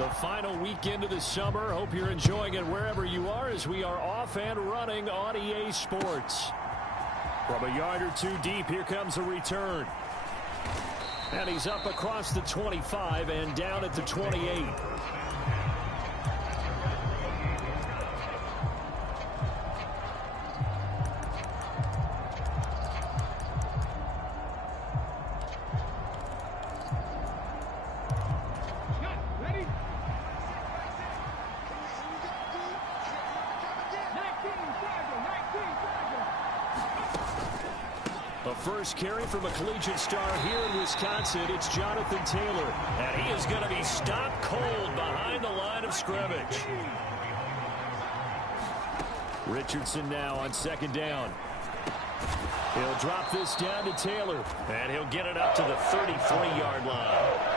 The final weekend of the summer. Hope you're enjoying it wherever you are as we are off and running on EA Sports. From a yard or two deep, here comes a return. And he's up across the 25 and down at the 28. First carry from a collegiate star here in Wisconsin. It's Jonathan Taylor. And he is going to be stopped cold behind the line of scrimmage. Richardson now on second down. He'll drop this down to Taylor. And he'll get it up to the 33-yard line.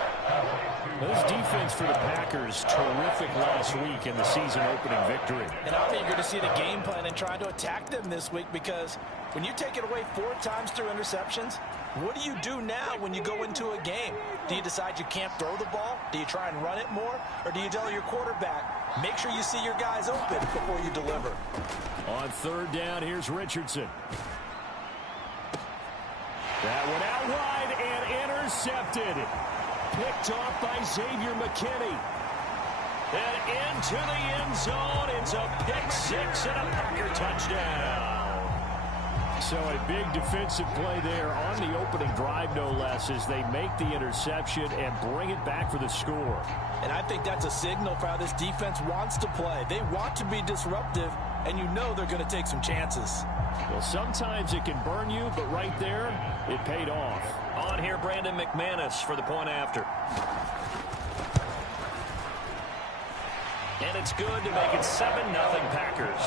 This defense for the Packers, terrific last week in the season-opening victory. And I'm eager to see the game plan and try to attack them this week, because when you take it away 4 times through interceptions, what do you do now when you go into a game? Do you decide you can't throw the ball? Do you try and run it more? Or do you tell your quarterback, make sure you see your guys open before you deliver? On third down, here's Richardson. That went out wide and intercepted. Picked off by Xavier McKinney. And into the end zone. It's a pick six and a Packer touchdown. So a big defensive play there on the opening drive, no less, as they make the interception and bring it back for the score. And I think that's a signal for how this defense wants to play. They want to be disruptive, and you know they're going to take some chances. Well, sometimes it can burn you, but right there, it paid off. On here, Brandon McManus for the point after. And it's good to make it 7-0 Packers.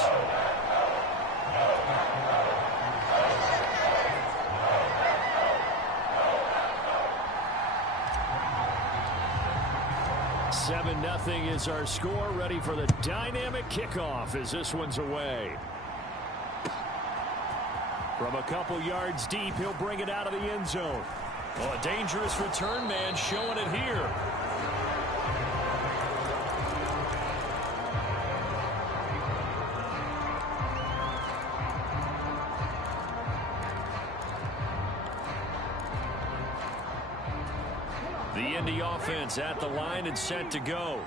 Seven nothing is our score. Ready for the dynamic kickoff as this one's away. From a couple yards deep, he'll bring it out of the end zone. Oh, a dangerous return man showing it here. The Indy offense at the line and set to go.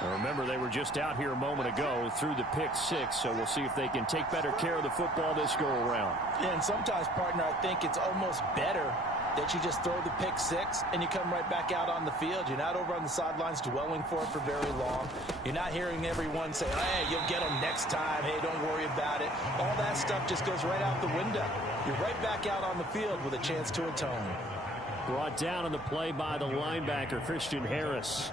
Now remember, they were just out here a moment ago through the pick six, so we'll see if they can take better care of the football this go around. Yeah, and sometimes, partner, I think it's almost better that you just throw the pick six and you come right back out on the field. You're not over on the sidelines dwelling for it for very long. You're not hearing everyone say, hey, you'll get them next time. Hey, don't worry about it. All that stuff just goes right out the window. You're right back out on the field with a chance to atone. Brought down on the play by the linebacker, Christian Harris.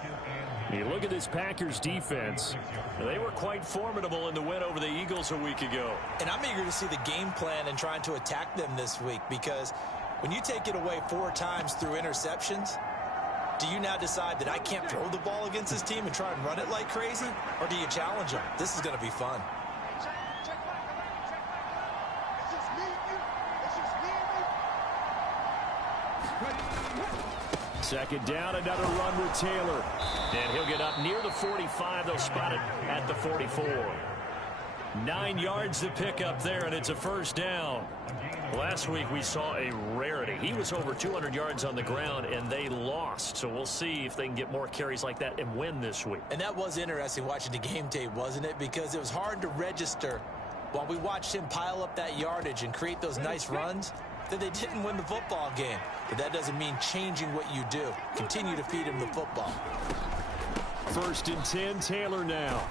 You look at this Packers defense. They were quite formidable in the win over the Eagles a week ago. And I'm eager to see the game plan and trying to attack them this week, because when you take it away 4 times through interceptions, do you now decide that I can't throw the ball against this team and try and run it like crazy? Or do you challenge them? This is going to be fun. Second down, another run with Taylor. And he'll get up near the 45. They'll spot it at the 44. 9 yards to pick up there, and it's a first down. Last week we saw a rarity. He was over 200 yards on the ground, and they lost. So we'll see if they can get more carries like that and win this week. And that was interesting watching the game tape, wasn't it? Because it was hard to register while we watched him pile up that yardage and create those nice runs, that they didn't win the football game. But that doesn't mean changing what you do. Continue to feed him the football. First and 10, Taylor now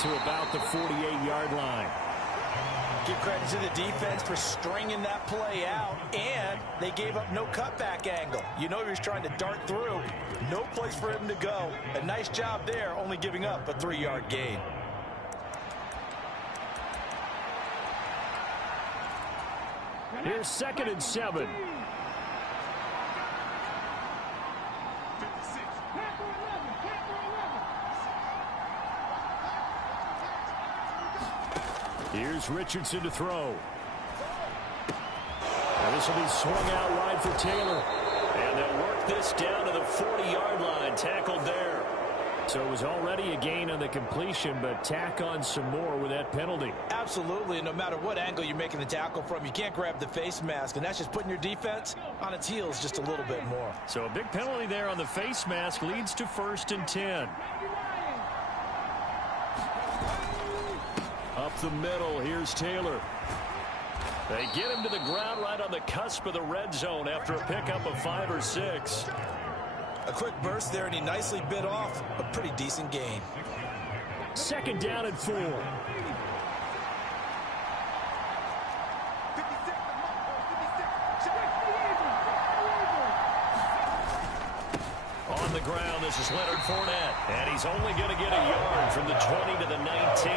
to about the 48-yard line. Give credit to the defense for stringing that play out, and they gave up no cutback angle. You know he was trying to dart through. No place for him to go. A nice job there, only giving up a 3-yard gain. Here's 2nd and 7. Here's Richardson to throw. And this will be swung out wide for Taylor. And they'll work this down to the 40-yard line. Tackled there. So it was already a gain on the completion, but tack on some more with that penalty. Absolutely, and no matter what angle you're making the tackle from, you can't grab the face mask, and that's just putting your defense on its heels just a little bit more. So a big penalty there on the face mask leads to 1st and 10. Up the middle, here's Taylor. They get him to the ground right on the cusp of the red zone after a pickup of 5 or 6. A quick burst there, and he nicely bit off a pretty decent gain. 2nd down and 4. On the ground, this is Leonard Fournette. And he's only going to get a yard from the 20 to the 19.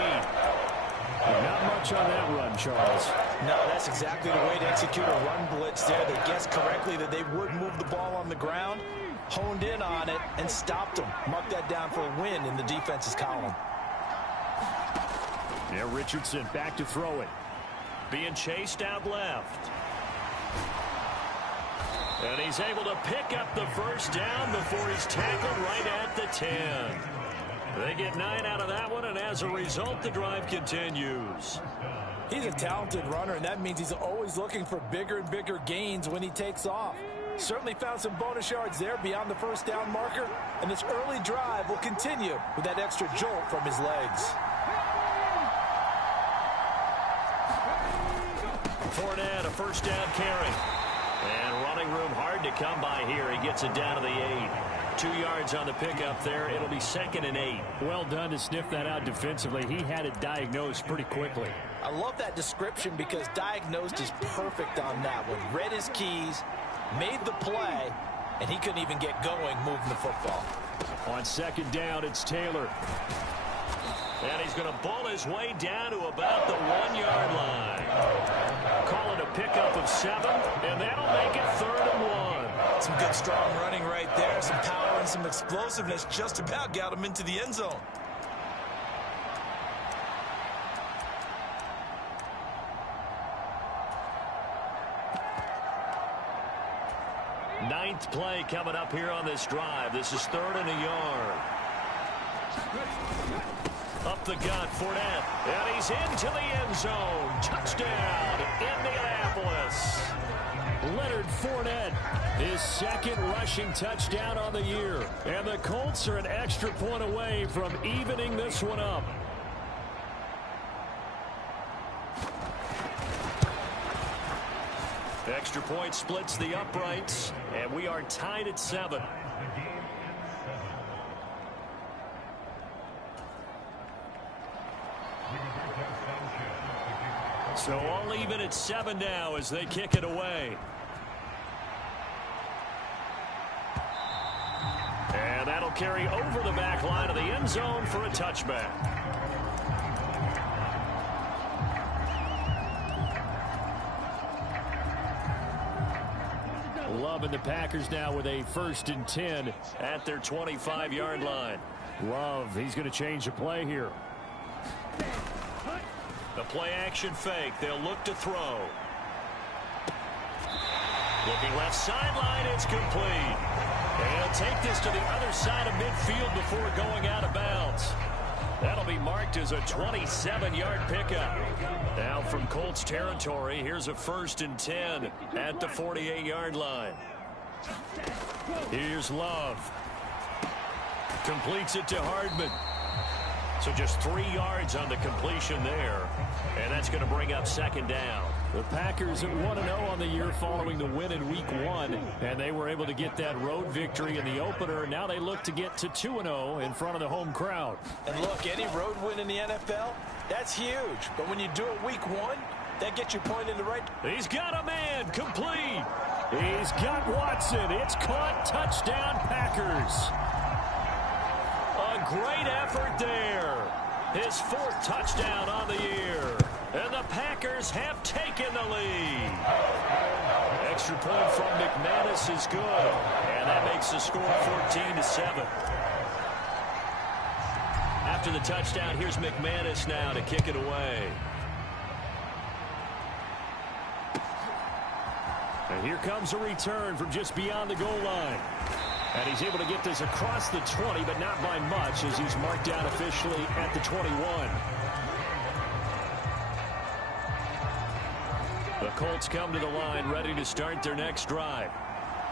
Not much on that run, Charles. No, that's exactly the way to execute a run blitz there. They guessed correctly that they would move the ball on the ground, honed in on it, and stopped them. Mark that down for a win in the defense's column. Now Richardson back to throw it. Being chased out left. And he's able to pick up the 1st down before he's tackled right at the 10. They get 9 out of that one, and as a result, the drive continues. He's a talented runner, and that means he's always looking for bigger and bigger gains when he takes off. Certainly found some bonus yards there beyond the 1st down marker, and this early drive will continue with that extra jolt from his legs. Fournette, a 1st down carry. And running room hard to come by here. He gets it down to the 8. 2 yards on the pickup there. It'll be 2nd and 8. Well done to sniff that out defensively. He had it diagnosed pretty quickly. I love that description because diagnosed is perfect on that one. Read his keys, made the play, and he couldn't even get going moving the football. On 2nd down, it's Taylor. And he's going to bull his way down to about the 1-yard line. Call it a pickup of 7, and that'll make it 3rd and 1. Some good strong running right there. Some power and some explosiveness just about got him into the end zone. Ninth play coming up here on this drive. This is 3rd and a yard. Up the gut, Fournette. And he's into the end zone. Touchdown, Indianapolis. Leonard Fournette, his 2nd rushing touchdown on the year. And the Colts are an extra point away from evening this one up. Extra point splits the uprights, and we are tied at 7. So all even at 7 now as they kick it away. And that'll carry over the back line of the end zone for a touchback. Love and the Packers now with a 1st and 10 at their 25-yard line. Love, he's going to change the play here. The play action fake. They'll look to throw. Looking left sideline. It's complete. And he'll take this to the other side of midfield before going out of bounds. That'll be marked as a 27-yard pickup. Now from Colts territory, here's a 1st and 10 at the 48-yard line. Here's Love. Completes it to Hardman. So just 3 yards on the completion there. And that's going to bring up 2nd down. The Packers at 1-0 on the year following the win in Week 1. And they were able to get that road victory in the opener. Now they look to get to 2-0 in front of the home crowd. And look, any road win in the NFL, that's huge. But when you do it Week 1, that gets you pointed in the right. He's got a man. Complete. He's got Watson. It's caught. Touchdown, Packers. A great effort there. His 4th touchdown on the year. And the Packers have taken the lead. Extra point from McManus is good. And that makes the score 14-7. After the touchdown, here's McManus now to kick it away. Here comes a return from just beyond the goal line. And he's able to get this across the 20, but not by much, as he's marked down officially at the 21. The Colts come to the line ready to start their next drive.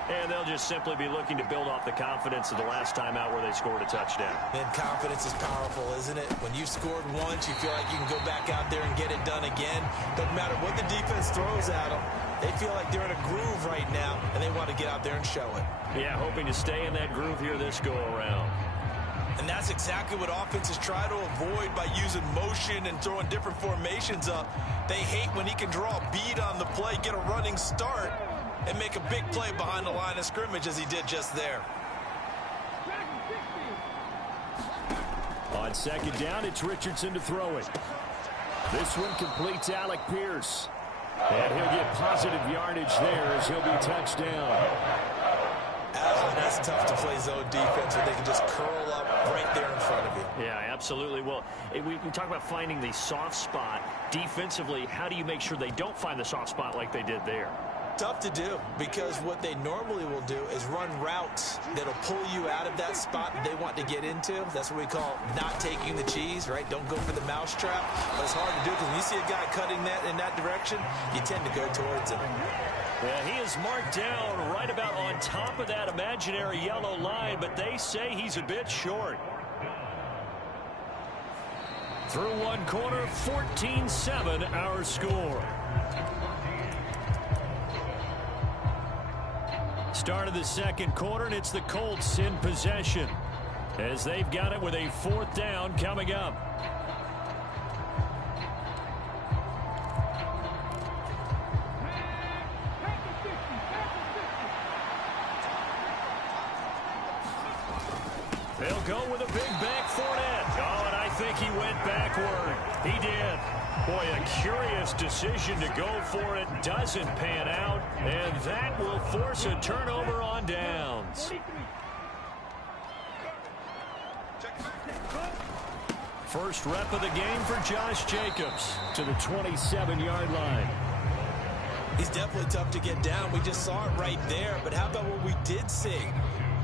And they'll just simply be looking to build off the confidence of the last time out where they scored a touchdown. And confidence is powerful, isn't it? When you've scored once, you feel like you can go back out there and get it done again. Doesn't matter what the defense throws at them. They feel like they're in a groove right now, and they want to get out there and show it. Yeah, hoping to stay in that groove here this go-around. And that's exactly what offenses try to avoid by using motion and throwing different formations up. They hate when he can draw a bead on the play, get a running start, and make a big play behind the line of scrimmage as he did just there. On second down, it's Richardson to throw it. This one completes Alec Pierce. And he'll get positive yardage there as he'll be touched down. That's tough to play zone defense when they can just curl up right there in front of you. Yeah, absolutely. Well, we talk about finding the soft spot. Defensively, how do you make sure they don't find the soft spot like they did there? Tough to do, because what they normally will do is run routes that'll pull you out of that spot that they want to get into. That's what we call not taking the cheese, right? Don't go for the mousetrap. But it's hard to do because when you see a guy cutting that in that direction, you tend to go towards him. Yeah, he is marked down right about on top of that imaginary yellow line, but they say he's a bit short. Through one quarter, 14-7 our score. Start of the second quarter, and it's the Colts in possession as they've got it with a fourth down coming up. They'll go with a big back Fournette. Oh, and I think he went backward. He did. Boy, a curious decision to go for it. Doesn't pan out, and that will force a turnover on downs. First rep of the game for Josh Jacobs to the 27-yard line. He's definitely tough to get down. We just saw it right there, but how about what we did see?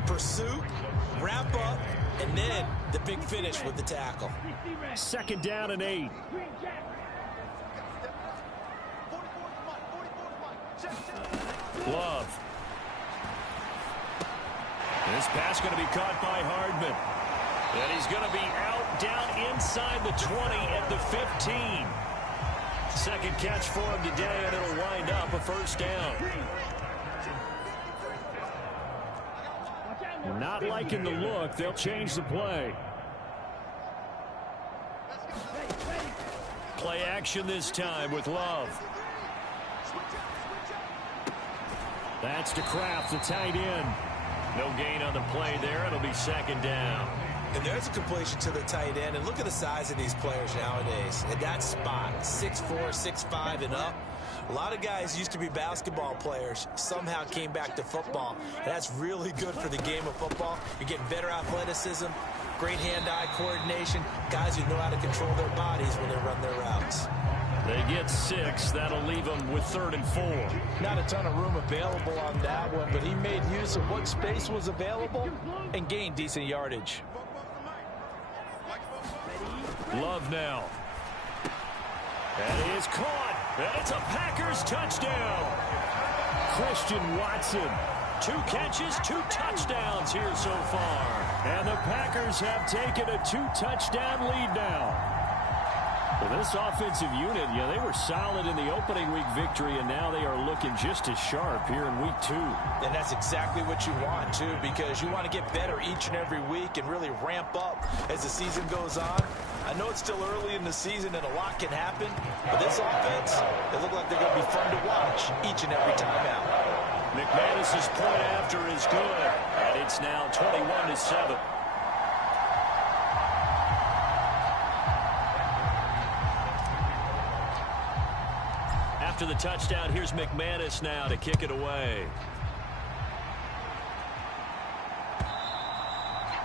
Pursuit, wrap up, and then the big finish with the tackle. Second down and 8. Love. This pass going to be caught by Hardman. And he's going to be out down inside the 20 at the 15. Second catch for him today, and it'll wind up a first down. Not liking the look. They'll change the play. Play action this time with Love. That's to Kraft, the tight end. No gain on the play there. It'll be second down. And there's a completion to the tight end. And look at the size of these players nowadays. At that spot, 6'4", 6'5", and up. A lot of guys used to be basketball players, somehow came back to football. And that's really good for the game of football. You're getting better athleticism, great hand-eye coordination, guys who know how to control their bodies when they run their routes. They get 6. That'll leave them with 3rd and 4. Not a ton of room available on that one, but he made use of what space was available and gained decent yardage. Love now. And he is caught. And it's a Packers touchdown. Christian Watson. 2 catches, 2 touchdowns here so far. And the Packers have taken a 2-touchdown lead now. Well, this offensive unit, yeah, they were solid in the opening week victory, and now they are looking just as sharp here in week 2. And that's exactly what you want, too, because you want to get better each and every week and really ramp up as the season goes on. I know it's still early in the season and a lot can happen, but this offense, they look like they're going to be fun to watch each and every time out. McManus's point after is good, and it's now 21-7. After the touchdown, here's McManus now to kick it away.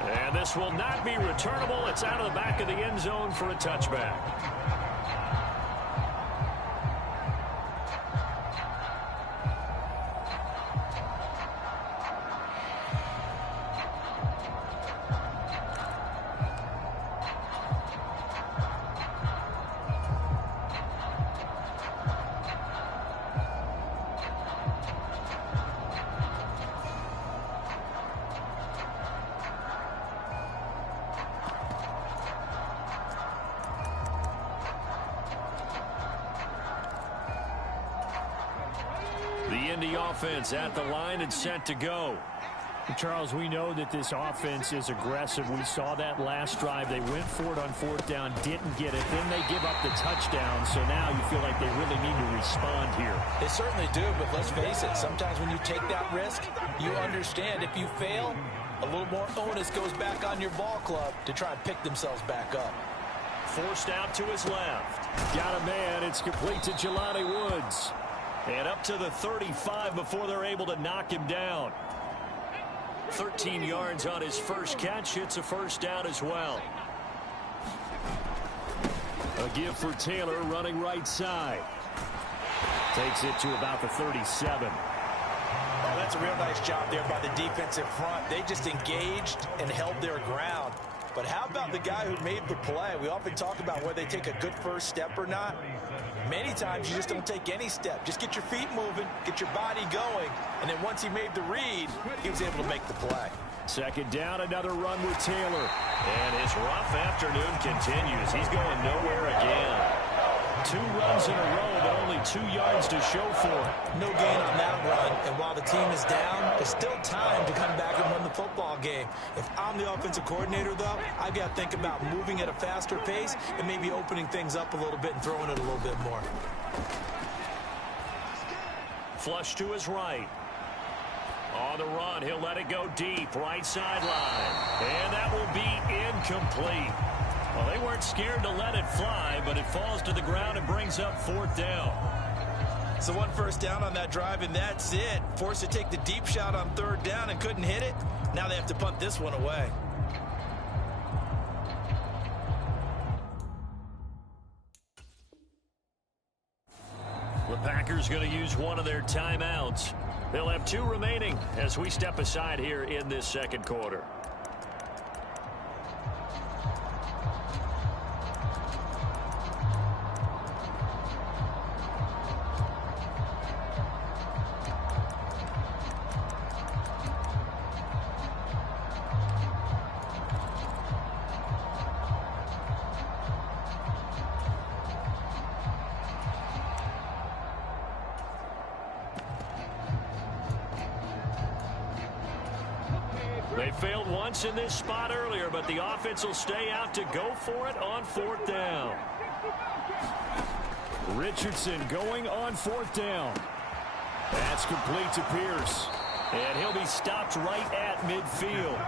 And this will not be returnable. It's out of the back of the end zone for a touchback. The Indy offense at the line and set to go. Charles, we know that this offense is aggressive. We saw that last drive. They went for it on fourth down, didn't get it. Then they give up the touchdown. So now you feel like they really need to respond here. They certainly do, but let's face it. Sometimes when you take that risk, you understand if you fail, a little more onus goes back on your ball club to try and pick themselves back up. Forced out to his left. Got a man. It's complete to Jelani Woods. And up to the 35 before they're able to knock him down. 13 yards on his first catch. It's a first down as well. A give for Taylor running right side. Takes it to about the 37. Oh, that's a real nice job there by the defensive front. They just engaged and held their ground. But how about the guy who made the play? We often talk about whether they take a good first step or not. Many times you just don't take any step. Just get your feet moving, get your body going, and then once he made the read, he was able to make the play. Second down, another run with Taylor. And his rough afternoon continues. He's going nowhere again. 2 runs in a row, but only 2 yards to show for it. No gain on that run, and while the team is down, there's still time to come back and win the football game. If I'm the offensive coordinator, though, I've got to think about moving at a faster pace and maybe opening things up a little bit and throwing it a little bit more. Flush to his right. On the run, he'll let it go deep, right sideline. And that will be incomplete. Well, they weren't scared to let it fly, but it falls to the ground and brings up fourth down. So 1 first down on that drive, and that's it. Forced to take the deep shot on third down and couldn't hit it. Now they have to punt this one away. The Packers going to use one of their timeouts. They'll have 2 remaining as we step aside here in this second quarter. They failed once in this spot earlier, but the offense will stay out to go for it on fourth down. Richardson going on fourth down. That's complete to Pierce. And he'll be stopped right at midfield.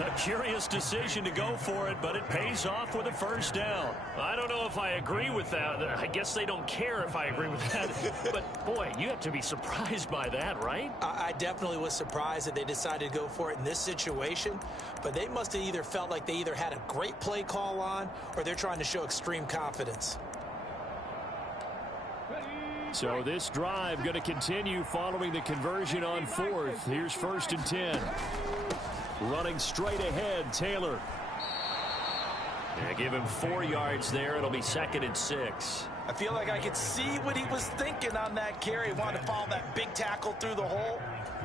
A curious decision to go for it, but it pays off with a first down. I don't know if I agree with that. I guess they don't care if I agree with that. But, boy, you have to be surprised by that, right? I definitely was surprised that they decided to go for it in this situation. But they must have either felt like they either had a great play call on or they're trying to show extreme confidence. So this drive going to continue following the conversion on fourth. Here's 1st and 10. Running straight ahead, Taylor. Yeah, give him 4 yards there. It'll be 2nd and 6. I feel like I could see what he was thinking on that carry. He wanted to follow that big tackle through the hole.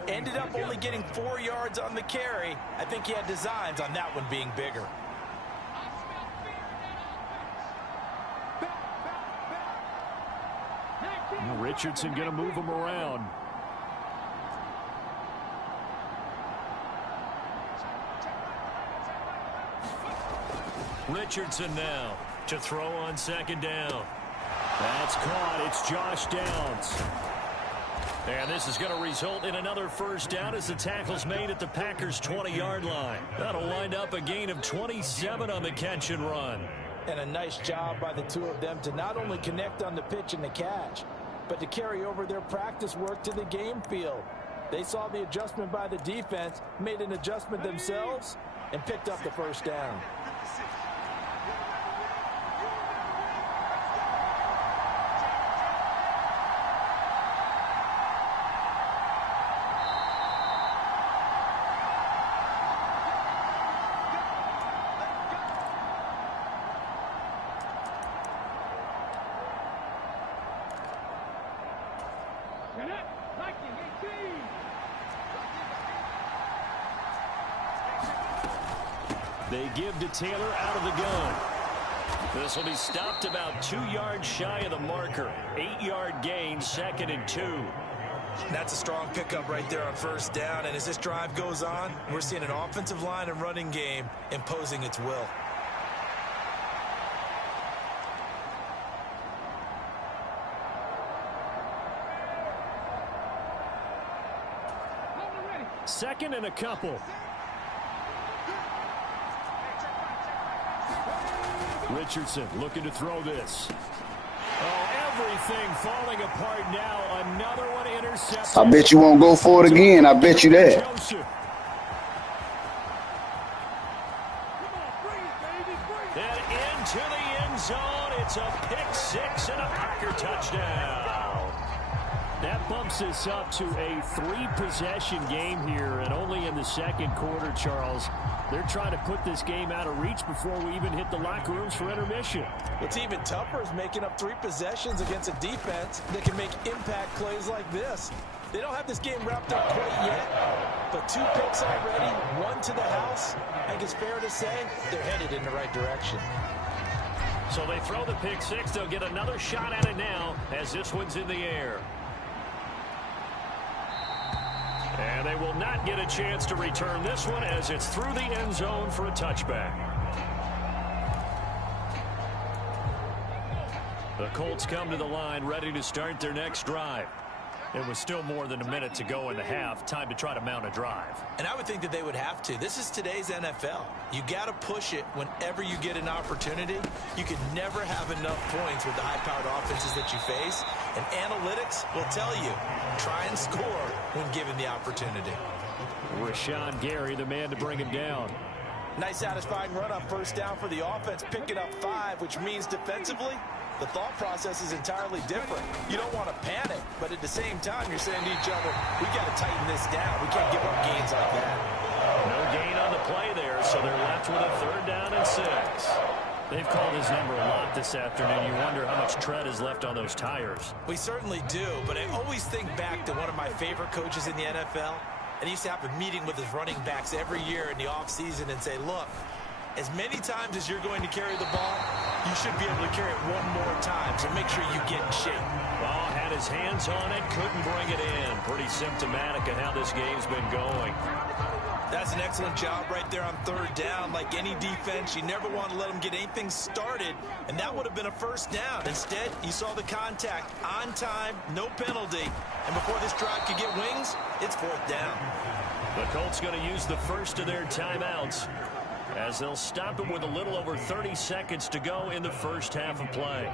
Ended up only getting 4 yards on the carry. I think he had designs on that one being bigger. Richardson going to move him around. Richardson now to throw on 2nd down. That's caught. It's Josh Downs. And this is going to result in another first down as the tackle's made at the Packers' 20-yard line. That'll wind up a gain of 27 on the catch and run. And a nice job by the 2 of them to not only connect on the pitch and the catch, but to carry over their practice work to the game field. They saw the adjustment by the defense, made an adjustment themselves, and picked up the first down. They give to Taylor out of the gun. This will be stopped about 2 yards shy of the marker. 8-yard gain, 2nd and 2. That's a strong pickup right there on first down. And as this drive goes on, we're seeing an offensive line and running game imposing its will. Second and a couple. Richardson looking to throw this. Oh, everything falling apart now. Another one intercepted. I bet you won't go for it again. I bet you that. And into the end zone. It's a pick six and a Packer touchdown. That bumps us up to a three-possession game here, and only in the second quarter, Charles. They're trying to put this game out of reach before we even hit the locker rooms for intermission. What's even tougher is making up three possessions against a defense that can make impact plays like this. They don't have this game wrapped up quite yet, but two picks already, one to the house. I think it's fair to say they're headed in the right direction. So they throw the pick six. They'll get another shot at it now as this one's in the air. And they will not get a chance to return this one as it's through the end zone for a touchback. The Colts come to the line ready to start their next drive. It was still more than a minute to go in the half. Time to try to mount a drive. And I would think that they would have to. This is today's NFL. You got to push it whenever you get an opportunity. You could never have enough points with the high-powered offenses that you face. And analytics will tell you, try and score when given the opportunity. Rashawn Gary, the man to bring him down. Nice satisfying run on first down for the offense, picking up 5, which means defensively, the thought process is entirely different. You don't want to panic, but at the same time, you're saying to each other, we got to tighten this down. We can't give up gains like that. No gain on the play there, so they're left with a third down and 6. They've called his number a lot this afternoon. You wonder how much tread is left on those tires. We certainly do, but I always think back to one of my favorite coaches in the NFL. And he used to have a meeting with his running backs every year in the offseason and say, look, as many times as you're going to carry the ball, you should be able to carry it one more time, so make sure you get in shape. Ball had his hands on it, couldn't bring it in. Pretty symptomatic of how this game's been going. That's an excellent job right there on third down. Like any defense, you never want to let them get anything started, and that would have been a first down. Instead, you saw the contact on time, no penalty, and before this drive could get wings, it's fourth down. The Colts going to use the first of their timeouts as they'll stop it with a little over 30 seconds to go in the first half of play.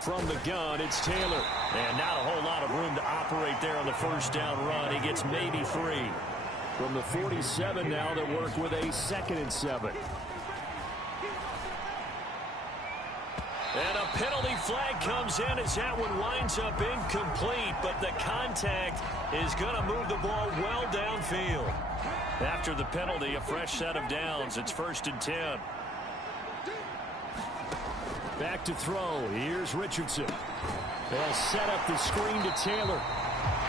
From the gun, it's Taylor. And not a whole lot of room to operate there on the first down run. He gets maybe 3. From the 47 now, they work with a 2nd and 7. And a penalty flag comes in as that one winds up incomplete, but the contact is going to move the ball well downfield. After the penalty, a fresh set of downs. It's 1st and 10. Back to throw. Here's Richardson. They'll set up the screen to Taylor.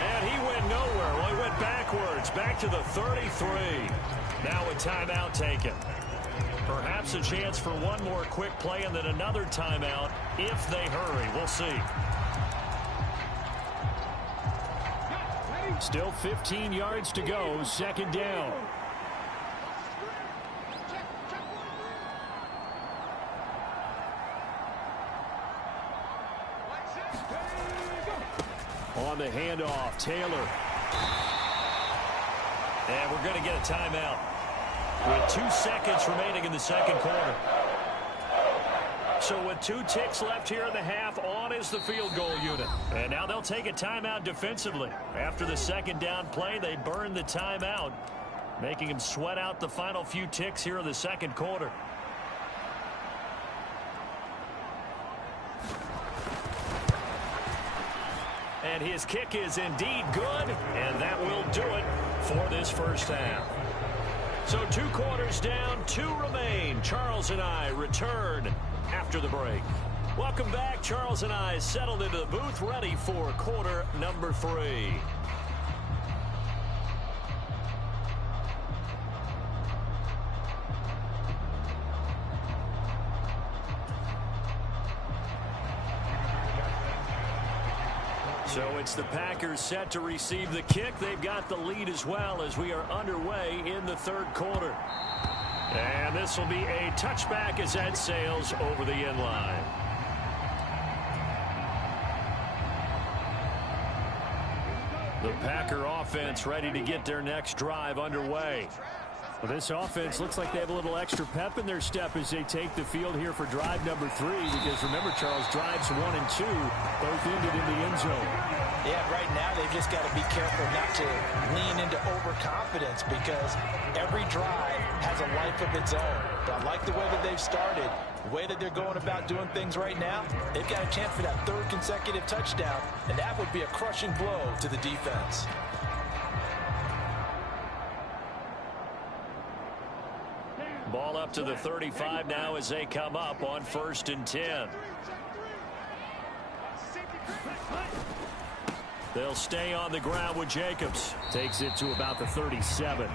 And he went nowhere. Well, he went backwards. Back to the 33. Now a timeout taken. Perhaps a chance for one more quick play and then another timeout if they hurry. We'll see. Still 15 yards to go. 2nd down. On the handoff, Taylor. And we're going to get a timeout with 2 seconds remaining in the second quarter. So with 2 ticks left here in the half, on is the field goal unit. And now they'll take a timeout defensively. After the 2nd down play, they burn the timeout, making him sweat out the final few ticks here in the second quarter. And his kick is indeed good, and that will do it for this first half. So 2 quarters down, 2 remain. Charles and I return after the break. Welcome back. Charles and I settled into the booth, ready for quarter number 3. So it's the Packers set to receive the kick. They've got the lead as well as we are underway in the third quarter. And this will be a touchback as that sails over the end line. The Packer offense ready to get their next drive underway. Well, this offense looks like they have a little extra pep in their step as they take the field here for drive number 3. Because remember, Charles, drives 1 and 2 both ended in the end zone. Yeah, right now they've just got to be careful not to lean into overconfidence because every drive has a life of its own. But I like the way that they've started, the way that they're going about doing things right now. They've got a chance for that 3rd consecutive touchdown, and that would be a crushing blow to the defense. Ball up to the 35 now as they come up on 1st and 10. They'll stay on the ground with Jacobs. Takes it to about the 37.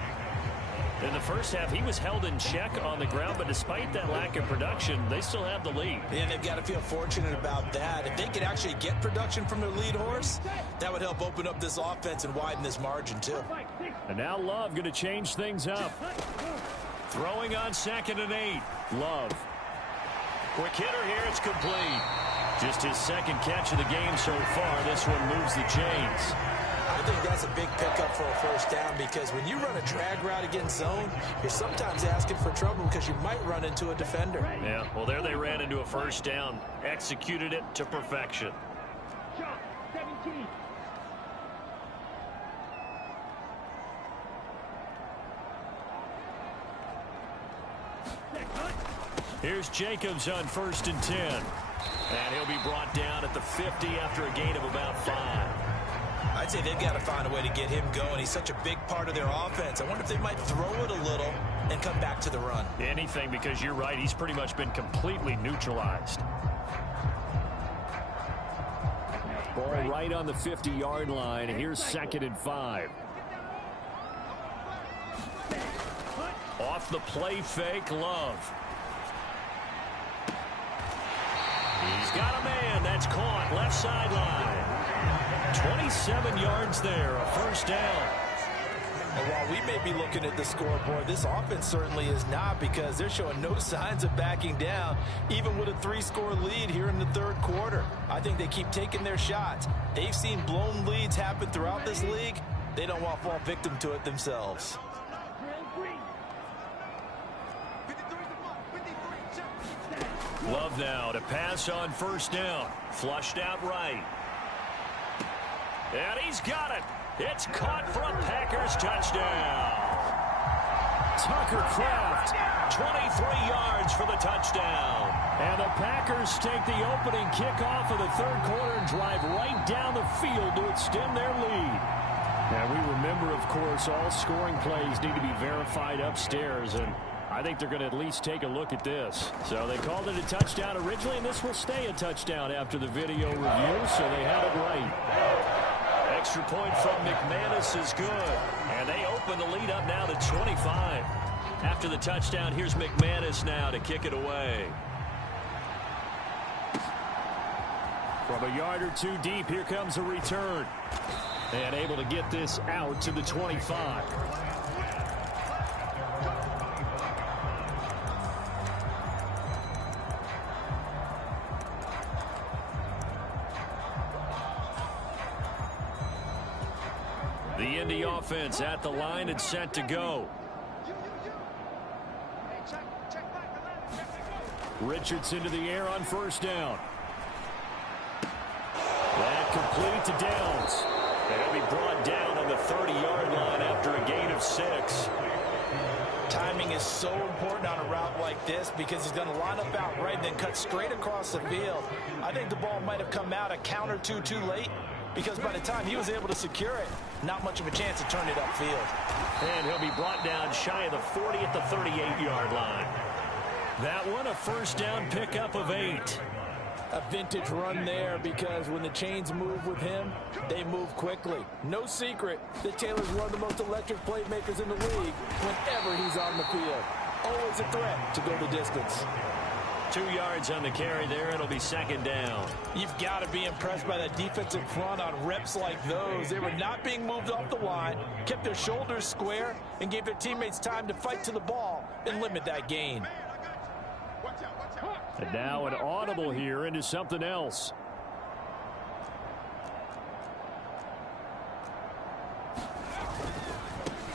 In the first half, he was held in check on the ground, but despite that lack of production, they still have the lead. And they've got to feel fortunate about that. If they could actually get production from their lead horse, that would help open up this offense and widen this margin, too. And now Love going to change things up. Throwing on 2nd and 8. Love. Quick hitter here. It's complete. Just his 2nd catch of the game so far. This one moves the chains. I think that's a big pickup for a 1st down because when you run a drag route against zone, you're sometimes asking for trouble because you might run into a defender. Yeah, well, there they ran into a 1st down. Executed it to perfection. Here's Jacobs on 1st and 10. And he'll be brought down at the 50 after a gain of about 5. I'd say they've got to find a way to get him going. He's such a big part of their offense. I wonder if they might throw it a little and come back to the run. Anything, because you're right. He's pretty much been completely neutralized. Ball right on the 50-yard line. Here's 2nd and 5. Off the play fake, Love. He's got a man. That's caught. Left sideline. 27 yards there. A 1st down. And while we may be looking at the scoreboard, this offense certainly is not because they're showing no signs of backing down, even with a 3-score lead here in the 3rd quarter. I think they keep taking their shots. They've seen blown leads happen throughout this league. They don't want to fall victim to it themselves. Love now to pass on 1st down. Flushed out right. And he's got it. It's caught for a Packers touchdown. Tucker Kraft, 23 yards for the touchdown. And the Packers take the opening kickoff of the 3rd quarter and drive right down the field to extend their lead. Now, we remember, of course, all scoring plays need to be verified upstairs, and I think they're going to at least take a look at this. So they called it a touchdown originally, and this will stay a touchdown after the video review, so they had it right. Extra point from McManus is good. And they open the lead up now to 25. After the touchdown, here's McManus now to kick it away. From a yard or 2 deep, here comes a return. And able to get this out to the 25. The Indy offense at the line and set to go. Richardson to the air on 1st down. That complete to Downs. And he'll be brought down on the 30-yard line after a gain of 6. Timing is so important on a route like this because he's going to line up out right and then cut straight across the field. I think the ball might have come out a count or two too late because by the time he was able to secure it, not much of a chance to turn it upfield. And he'll be brought down shy of the 40 at the 38-yard line. That one a 1st down pickup of 8. A vintage run there because when the chains move with him, they move quickly. No secret that Taylor's one of the most electric playmakers in the league whenever he's on the field. Always a threat to go the distance. 2 yards on the carry there. It'll be second down. You've got to be impressed by that defensive front on reps like those. They were not being moved off the line, kept their shoulders square, and gave their teammates time to fight to the ball and limit that gain. And now an audible here into something else.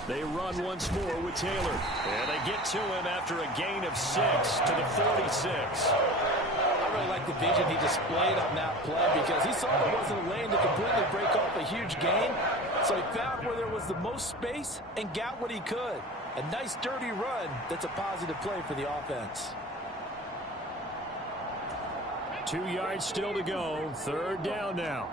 They run once more with Taylor. And they get to him after a gain of 6 to the 46. I really like the vision he displayed on that play because he saw there wasn't a lane to completely break off a huge gain. So he found where there was the most space and got what he could. A nice dirty run that's a positive play for the offense. 2 yards still to go. Third down now.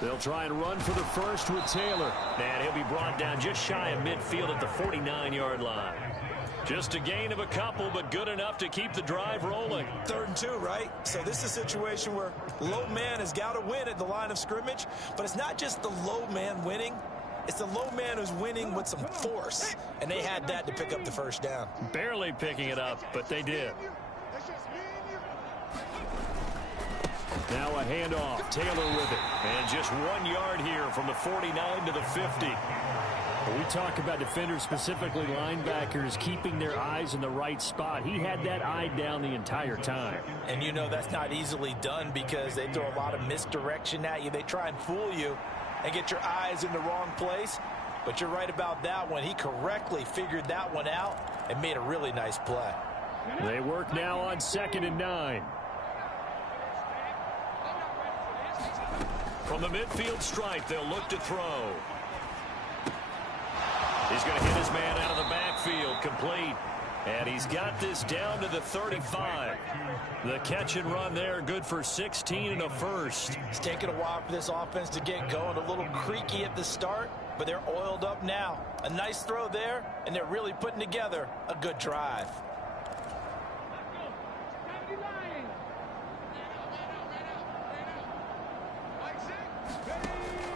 They'll try and run for the first with Taylor. And he'll be brought down just shy of midfield at the 49-yard line. Just a gain of a couple, but good enough to keep the drive rolling. 3rd and 2, right? So this is a situation where low man has got to win at the line of scrimmage. But it's not just the low man winning. It's the low man who's winning with some force. And they had that to pick up the first down. Barely picking it up, but they did. Now a handoff. Taylor with it. And just 1 yard here from the 49 to the 50. We talk about defenders, specifically linebackers, keeping their eyes in the right spot. He had that eye down the entire time. And you know that's not easily done because they throw a lot of misdirection at you. They try and fool you and get your eyes in the wrong place. But you're right about that one. He correctly figured that one out and made a really nice play. They work now on 2nd and 9. From the midfield stripe, they'll look to throw. He's going to hit his man out of the backfield, complete. And he's got this down to the 35. The catch and run there, good for 16 and a first. It's taken a while for this offense to get going. A little creaky at the start, but they're oiled up now. A nice throw there, and they're really putting together a good drive.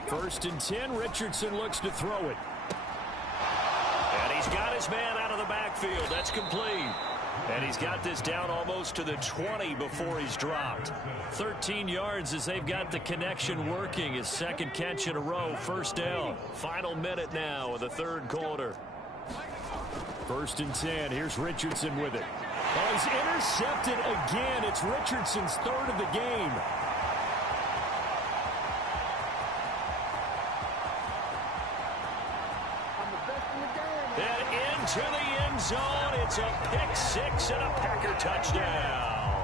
First and 10, Richardson looks to throw it. And he's got his man out of the backfield. That's complete. And he's got this down almost to the 20 before he's dropped. 13 yards as they've got the connection working. His second catch in a row, first down. Final minute now of the 3rd quarter. First and 10, here's Richardson with it. Oh, he's intercepted again. It's Richardson's 3rd of the game. To the end zone. It's a pick 6 and a Packer touchdown.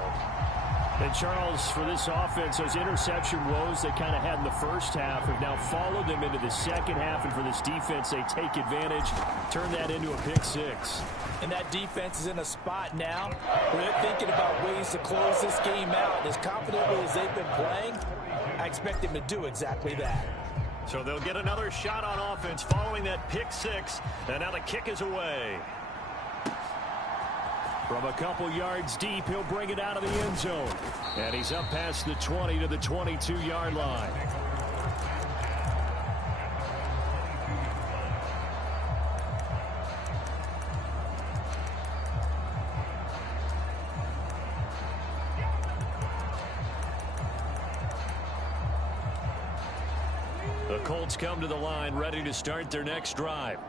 And Charles, for this offense, those interception woes they kind of had in the first half have now followed them into the second half. And for this defense, they take advantage, turn that into a pick 6. And that defense is in a spot now where they're thinking about ways to close this game out. As confidently as they've been playing, I expect them to do exactly that. So they'll get another shot on offense following that pick 6. And now the kick is away. From a couple yards deep, he'll bring it out of the end zone. And he's up past the 20 to the 22-yard line. The Colts come to the line, ready to start their next drive.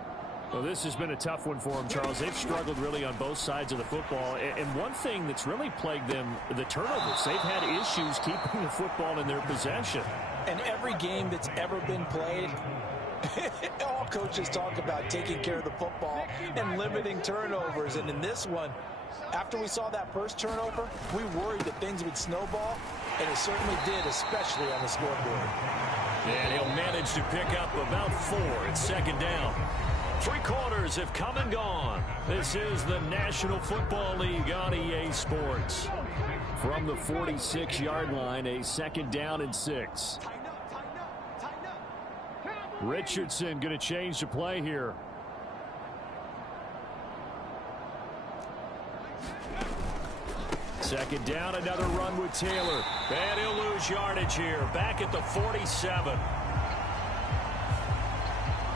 Well, this has been a tough one for them, Charles. They've struggled really on both sides of the football. And one thing that's really plagued them, the turnovers. They've had issues keeping the football in their possession. And every game that's ever been played, all coaches talk about taking care of the football and limiting turnovers. And in this one, after we saw that first turnover, we worried that things would snowball, and it certainly did, especially on the scoreboard. And he'll manage to pick up about 4 at second down. 3 quarters have come and gone. This is the National Football League on EA Sports. From the 46-yard line, a second down and 6. Richardson going to change the play here. Second down, another run with Taylor. And he'll lose yardage here. Back at the 47.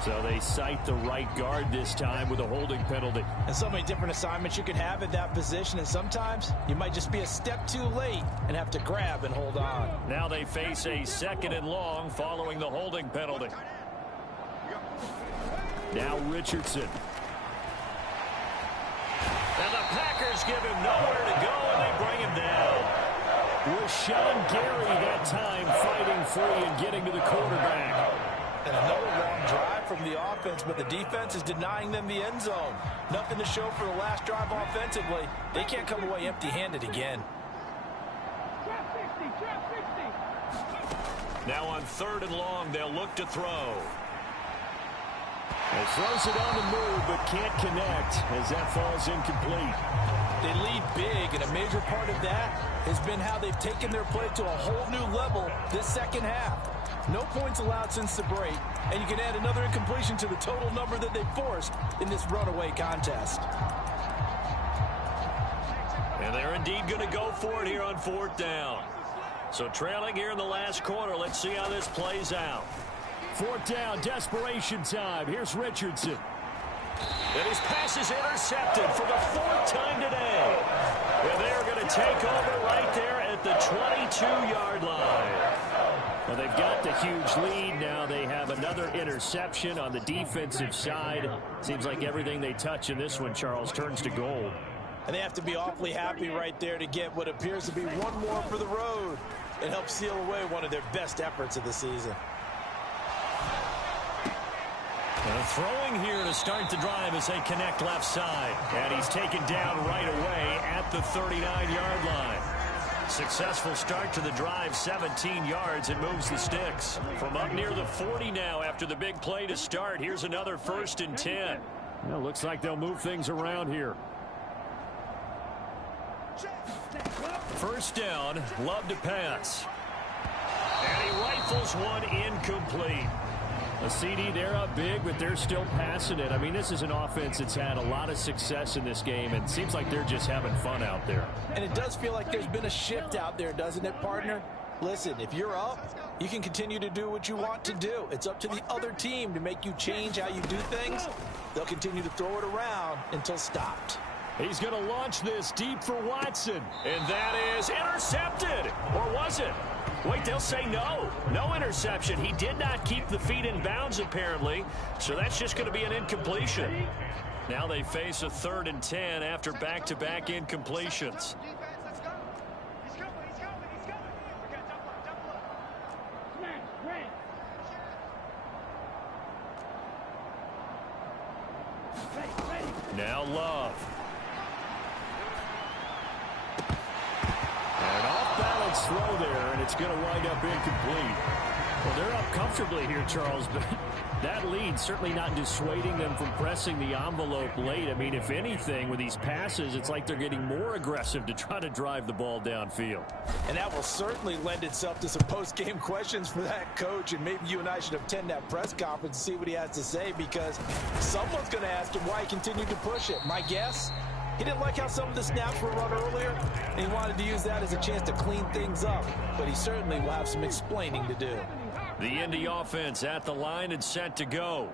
So they cite the right guard this time with a holding penalty. And so many different assignments you can have at that position, and sometimes you might just be a step too late and have to grab and hold on. Now they face a 2nd and long following the holding penalty. Now Richardson. And the Packers give him nowhere to go, and they bring him down. Rashawn Gary that time fighting free and getting to the quarterback. And another long drive from the offense, but the defense is denying them the end zone. Nothing to show for the last drive offensively. They can't come away empty-handed again. Now on 3rd and long, they'll look to throw. He throws it on the move, but can't connect as that falls incomplete. They lead big, and a major part of that has been how they've taken their play to a whole new level this second half. No points allowed since the break, and you can add another incompletion to the total number that they forced in this runaway contest. And they're indeed going to go for it here on 4th down. So trailing here in the last quarter, let's see how this plays out. 4th down, desperation time. Here's Richardson. And his pass is intercepted for the 4th time today. And they're going to take over right there at the 22-yard line. Well, they've got the huge lead. Now they have another interception on the defensive side. Seems like everything they touch in this one, Charles, turns to gold. And they have to be awfully happy right there to get what appears to be one more for the road. It helps seal away one of their best efforts of the season. Throwing here to start the drive as they connect left side. And he's taken down right away at the 39-yard line. Successful start to the drive, 17 yards, and moves the sticks. From up near the 40 now after the big play to start. Here's another 1st and 10. Well, looks like they'll move things around here. 1st down, Love to pass. And he rifles one incomplete. A CD, they're up big, but they're still passing it. I mean, this is an offense that's had a lot of success in this game, and it seems like they're just having fun out there. And it does feel like there's been a shift out there, doesn't it, partner? Listen, if you're up, you can continue to do what you want to do. It's up to the other team to make you change how you do things. They'll continue to throw it around until stopped. He's going to launch this deep for Watson. And that is intercepted. Or was it? Wait, they'll say no. No interception. He did not keep the feet in bounds, apparently. So that's just going to be an incompletion. Now they face a 3rd and 10 after back-to-back incompletions. Now Love. And off-balance throw there, and it's going to wind up incomplete. Well, they're up comfortably here, Charles, but that lead certainly not dissuading them from pressing the envelope late. I mean, if anything, with these passes, it's like they're getting more aggressive to try to drive the ball downfield. And that will certainly lend itself to some post-game questions for that coach, and maybe you and I should attend that press conference and see what he has to say, because someone's going to ask him why he continued to push it. My guess? He didn't like how some of the snaps were run earlier, and he wanted to use that as a chance to clean things up. But he certainly will have some explaining to do. The Indy offense at the line and set to go.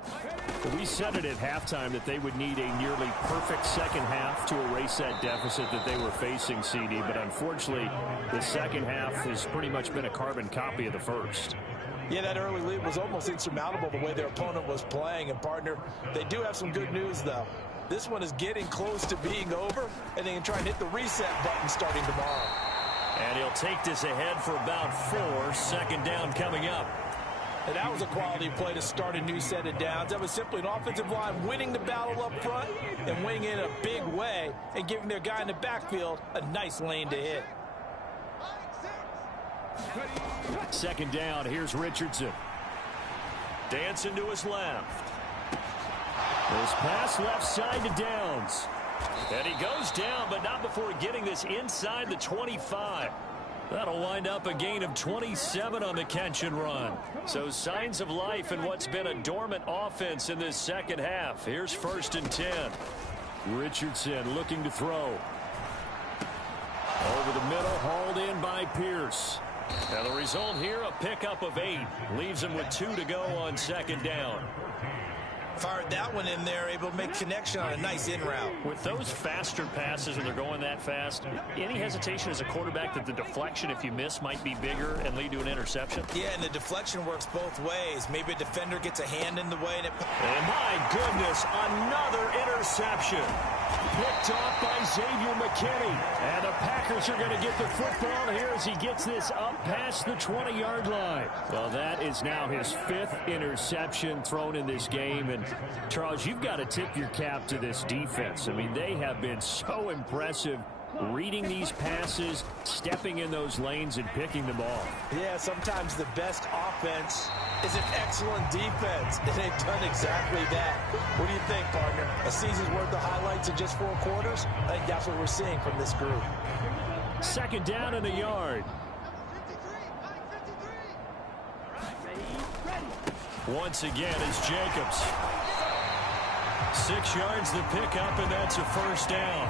Well, we said it at halftime that they would need a nearly perfect second half to erase that deficit that they were facing, CD. But unfortunately, the second half has pretty much been a carbon copy of the first. Yeah, that early lead was almost insurmountable the way their opponent was playing. And, partner, they do have some good news, though. This one is getting close to being over, and they can try and hit the reset button starting tomorrow. And he'll take this ahead for about 4. 2nd down coming up. And that was a quality play to start a new set of downs. That was simply an offensive line winning the battle up front and winning it in a big way and giving their guy in the backfield a nice lane to hit. 2nd down, here's Richardson. Dancing to his left. This pass left side to Downs. And he goes down, but not before getting this inside the 25. That'll wind up a gain of 27 on the catch and run. So signs of life in what's been a dormant offense in this second half. Here's 1st and 10. Richardson looking to throw. Over the middle, hauled in by Pierce. Now the result here, a pickup of 8. Leaves him with 2 to go on second down. Fired that one in there, able to make connection on a nice in route. With those faster passes when they're going that fast, any hesitation as a quarterback that the deflection, if you miss, might be bigger and lead to an interception? Yeah, and the deflection works both ways. Maybe a defender gets a hand in the way. And my goodness, another interception. Picked off by Xavier McKinney. And the Packers are going to get the football here as he gets this up past the 20-yard line. Well, that is now his 5th interception thrown in this game. And, Charles, you've got to tip your cap to this defense. I mean, they have been so impressive reading these passes, stepping in those lanes, and picking them off. Yeah, sometimes the best offense is an excellent defense, and they've done exactly that. What do you think, partner? A season's worth of highlights in just 4 quarters? I think that's what we're seeing from this group. Second down and a yard. Once again, it's Jacobs. 6 yards the pickup, and that's a first down.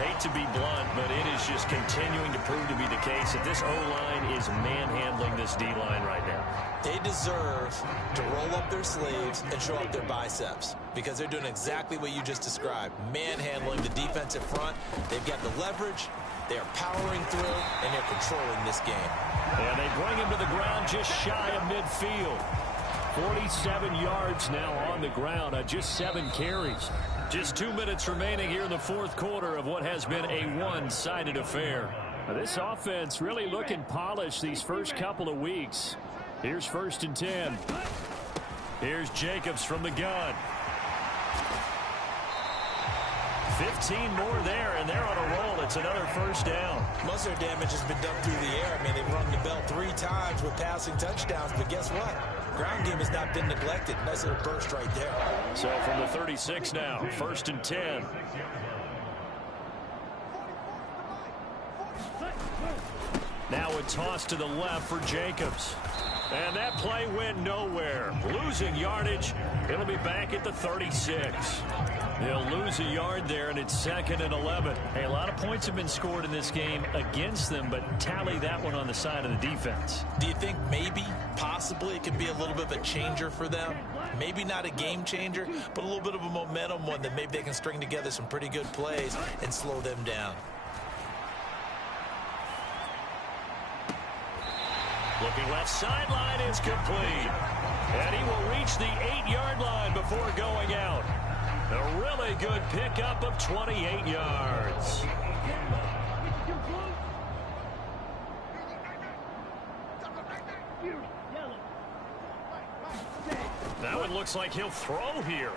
Hate to be blunt, but it is just continuing to prove to be the case that this O-line is manhandling this D-line right now. They deserve to roll up their sleeves and show up their biceps because they're doing exactly what you just described, manhandling the defensive front. They've got the leverage, they are powering through, and they're controlling this game. And they bring him to the ground just shy of midfield. 47 yards now on the ground on just 7 carries. Just 2 minutes remaining here in the 4th quarter of what has been a one-sided affair. Now, this offense really looking polished these first couple of weeks. Here's 1st and 10. Here's Jacobs from the gun. 15 more there, and they're on a roll. It's another first down. Most of their damage has been done through the air. I mean, they've rung the bell 3 times with passing touchdowns, but guess what? Ground game has not been neglected. Nice little burst right there. So from the 36 now, 1st and 10. Now a toss to the left for Jacobs. And that play went nowhere. Losing yardage. It'll be back at the 36. They'll lose a yard there, and it's 2nd and 11. Hey, a lot of points have been scored in this game against them, but tally that one on the side of the defense. Do you think maybe, possibly, it could be a little bit of a changer for them? Maybe not a game changer, but a little bit of a momentum one that maybe they can string together some pretty good plays and slow them down. Looking left sideline is complete. And he will reach the 8-yard line before going out. A really good pickup of 28 yards. Now it looks like he'll throw here.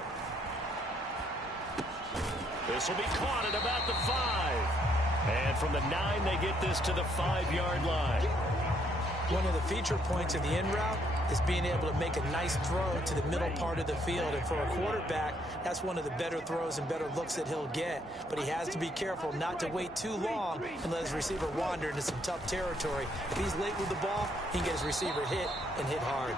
This will be caught at about the 5. And from the 9, they get this to the 5-yard line. One of the feature points in the in route is being able to make a nice throw to the middle part of the field. And for a quarterback, that's one of the better throws and better looks that he'll get. But he has to be careful not to wait too long and let his receiver wander into some tough territory. If he's late with the ball, he can get his receiver hit and hit hard.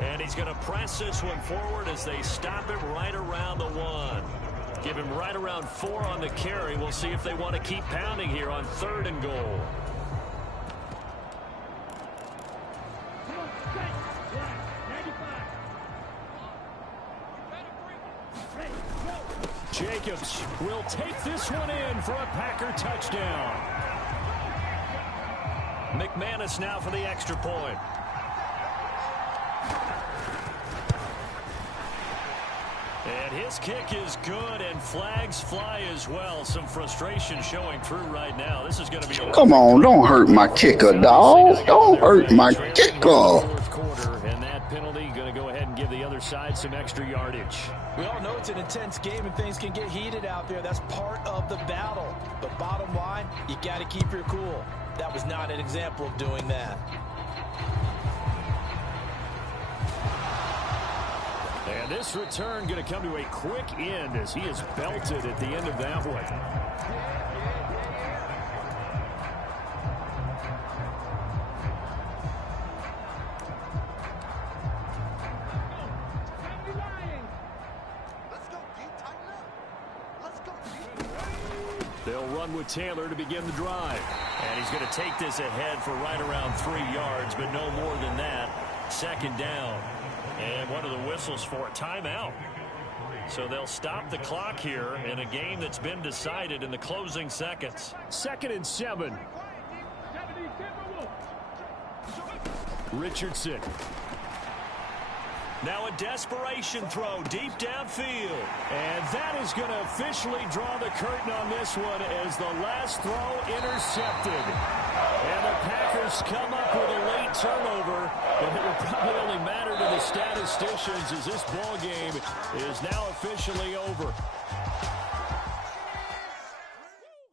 And he's going to press this one forward as they stop it right around the 1. Give him right around 4 on the carry. We'll see if they want to keep pounding here on 3rd and goal. Jacobs will take this one in for a Packer touchdown. McManus now for the extra point. And his kick is good, and flags fly as well. Some frustration showing through right now. This is going to be a... Come on, don't hurt my kicker, dog. Don't hurt my kicker. Fourth quarter, and that penalty going to go ahead and give the other side some extra yardage. We all know it's an intense game and things can get heated out there. That's part of the battle. But bottom line, you got to keep your cool. That was not an example of doing that. And this return going to come to a quick end as he is belted at the end of that one. They'll run with Taylor to begin the drive. And he's going to take this ahead for right around 3 yards, but no more than that. Second down. And what are the whistles for? Timeout. So they'll stop the clock here in a game that's been decided in the closing seconds. 2nd and 7. Richardson. Now a desperation throw deep downfield. And that is going to officially draw the curtain on this one as the last throw intercepted. And the Packers come up with a late turnover, but it will probably only matter to the statisticians as this ball game is now officially over.